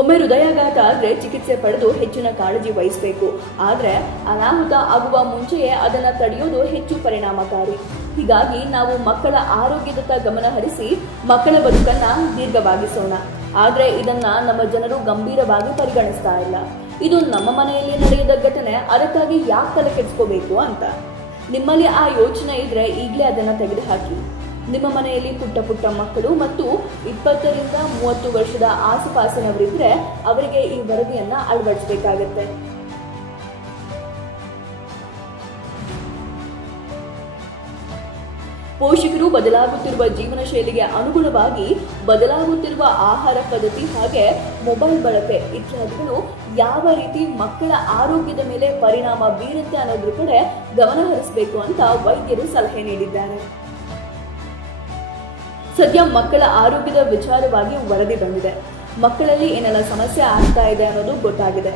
ಒಮ್ಮೆ ಹೃದಯಾಘಾತ ಆದ್ರೆ ಚಿಕಿತ್ಸೆ ಪಡೆದು ಹೆಚ್ಚಿನ ಕಾಳಜಿ ವಹಿಸಬೇಕು. ಆದ್ರೆ ಅನಾಹುತ ಆಗುವ ಮುಂಚೆಯೇ ಅದನ್ನ ತಡೆಯೋದು ಹೆಚ್ಚು ಪರಿಣಾಮಕಾರಿ. ಹೀಗಾಗಿ ನಾವು ಮಕ್ಕಳ ಆರೋಗ್ಯದತ್ತ ಗಮನ ಹರಿಸಿ ಮಕ್ಕಳ ಬದುಕನ್ನ ದೀರ್ಘವಾಗಿಸೋಣ. ಆದ್ರೆ ಇದನ್ನ ನಮ್ಮ ಜನರು ಗಂಭೀರವಾಗಿ ಪರಿಗಣಿಸ್ತಾ ಇಲ್ಲ. ಇದು ನಮ್ಮ ಮನೆಯಲ್ಲಿ ನಡೆಯದ ಘಟನೆ, ಅದಕ್ಕಾಗಿ ಯಾಕೆ ತಲೆ ಕೆಡಿಸ್ಕೋಬೇಕು ಅಂತ. ನಿಮ್ಮಲ್ಲಿ ಆ ಯೋಚನೆ ಇದ್ರೆ ಈಗಲೇ ಅದನ್ನ ತೆಗೆದುಹಾಕಿ. ನಿಮ್ಮ ಮನೆಯಲ್ಲಿ ಪುಟ್ಟ ಪುಟ್ಟ ಮಕ್ಕಳು ಮತ್ತು 20 ರಿಂದ 30 ವರ್ಷದ ಆಸುಪಾಸಿನವರಿದ್ರೆ ಅವರಿಗೆ ಈ ವರದಿಯನ್ನ ಅಳವಡಿಸಬೇಕಾಗತ್ತೆ. ಪೋಷಕರು ಬದಲಾಗುತ್ತಿರುವ ಜೀವನ ಶೈಲಿಗೆ ಅನುಗುಣವಾಗಿ ಬದಲಾಗುತ್ತಿರುವ ಆಹಾರ ಪದ್ಧತಿ ಹಾಗೆ ಮೊಬೈಲ್ ಬಳಕೆ ಇತ್ಯಾದಿಗಳು ಯಾವ ರೀತಿ ಮಕ್ಕಳ ಆರೋಗ್ಯದ ಮೇಲೆ ಪರಿಣಾಮ ಬೀರುತ್ತೆ ಅನ್ನೋದ್ರ ಕಡೆ ಗಮನ ಹರಿಸಬೇಕು ಅಂತ ವೈದ್ಯರು ಸಲಹೆ ನೀಡಿದ್ದಾರೆ. ಸದ್ಯ ಮಕ್ಕಳ ಆರೋಗ್ಯದ ವಿಚಾರವಾಗಿ ವರದಿ ಬಂದಿದೆ. ಮಕ್ಕಳಲ್ಲಿ ಏನೆಲ್ಲ ಸಮಸ್ಯೆ ಆಗ್ತಾ ಇದೆ ಅನ್ನೋದು ಗೊತ್ತಾಗಿದೆ.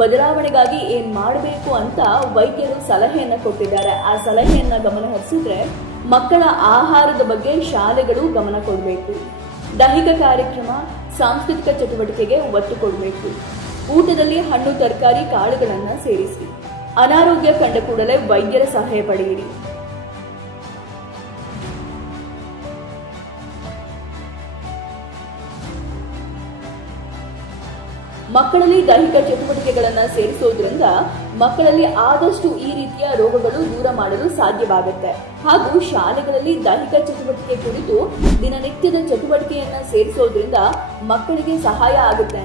ಬದಲಾವಣೆಗಾಗಿ ಏನ್ ಮಾಡಬೇಕು ಅಂತ ವೈದ್ಯರು ಸಲಹೆಯನ್ನ ಕೊಟ್ಟಿದ್ದಾರೆ. ಆ ಸಲಹೆಯನ್ನ ಗಮನ ಹರಿಸಿದ್ರೆ ಮಕ್ಕಳ ಆಹಾರದ ಬಗ್ಗೆ ಶಾಲೆಗಳು ಗಮನ ಕೊಡಬೇಕು. ದೈಹಿಕ ಕಾರ್ಯಕ್ರಮ, ಸಾಂಸ್ಕೃತಿಕ ಚಟುವಟಿಕೆಗೆ ಒತ್ತು ಕೊಡಬೇಕು. ಊಟದಲ್ಲಿ ಹಣ್ಣು, ತರಕಾರಿ, ಕಾಳುಗಳನ್ನ ಸೇರಿಸಿ. ಅನಾರೋಗ್ಯ ಕಂಡ ಕೂಡಲೇ ವೈದ್ಯರ ಸಲಹೆ ಪಡೆಯಿರಿ. ಮಕ್ಕಳಲ್ಲಿ ದೈಹಿಕ ಚಟುವಟಿಕೆಗಳನ್ನ ಸೇರಿಸೋದ್ರಿಂದ ಮಕ್ಕಳಲ್ಲಿ ಆದಷ್ಟು ಈ ರೀತಿಯ ರೋಗಗಳು ದೂರ ಮಾಡಲು ಸಾಧ್ಯವಾಗುತ್ತೆ. ಹಾಗೂ ಶಾಲೆಗಳಲ್ಲಿ ದೈಹಿಕ ಚಟುವಟಿಕೆ ಕುರಿತು ದಿನನಿತ್ಯದ ಚಟುವಟಿಕೆಯನ್ನ ಸೇರಿಸೋದ್ರಿಂದ ಮಕ್ಕಳಿಗೆ ಸಹಾಯ ಆಗುತ್ತೆ.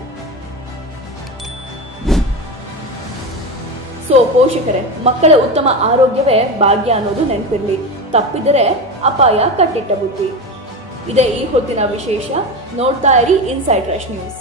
ಪೋಷಕರೇ, ಮಕ್ಕಳ ಉತ್ತಮ ಆರೋಗ್ಯವೇ ಭಾಗ್ಯ ಅನ್ನೋದು ನೆನಪಿರ್ಲಿ. ತಪ್ಪಿದರೆ ಅಪಾಯ ಕಟ್ಟಿಟ್ಟ ಬುದ್ಧಿ. ಇದೇ ಈ ಹೊತ್ತಿನ ವಿಶೇಷ. ನೋಡ್ತಾ ಇರಿ ಇನ್ಸೈಡ್ ರಶ್ ನ್ಯೂಸ್.